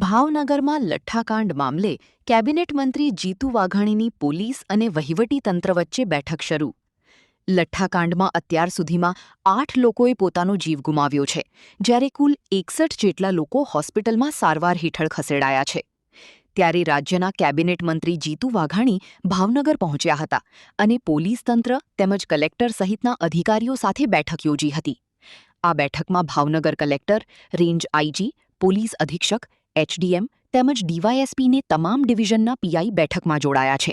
ભાવનગરમાં લઠ્ઠાકાંડ મામલે કેબિનેટ મંત્રી જીતુ વાઘાણીની પોલીસ અને વહીવટીતંત્ર વચ્ચે બેઠક શરૂ. લઠ્ઠાકાંડમાં અત્યાર સુધીમાં 8 લોકોએ પોતાનો જીવ ગુમાવ્યો છે, જ્યારે કુલ 61 જેટલા લોકો હોસ્પિટલમાં સારવાર હેઠળ ખસેડાયા છે. ત્યારે રાજ્યના કેબિનેટ મંત્રી જીતુ વાઘાણી ભાવનગર પહોંચ્યા હતા અને પોલીસ તંત્ર તેમજ કલેક્ટર સહિતના અધિકારીઓ સાથે બેઠક યોજી હતી. આ બેઠકમાં Bhavnagar collector, range IG, police અધિક્ષક, એચડીએમ તેમજ ડીવાયએસપીને તમામ ડિવિઝનના પીઆઈ બેઠકમાં જોડાયા છે.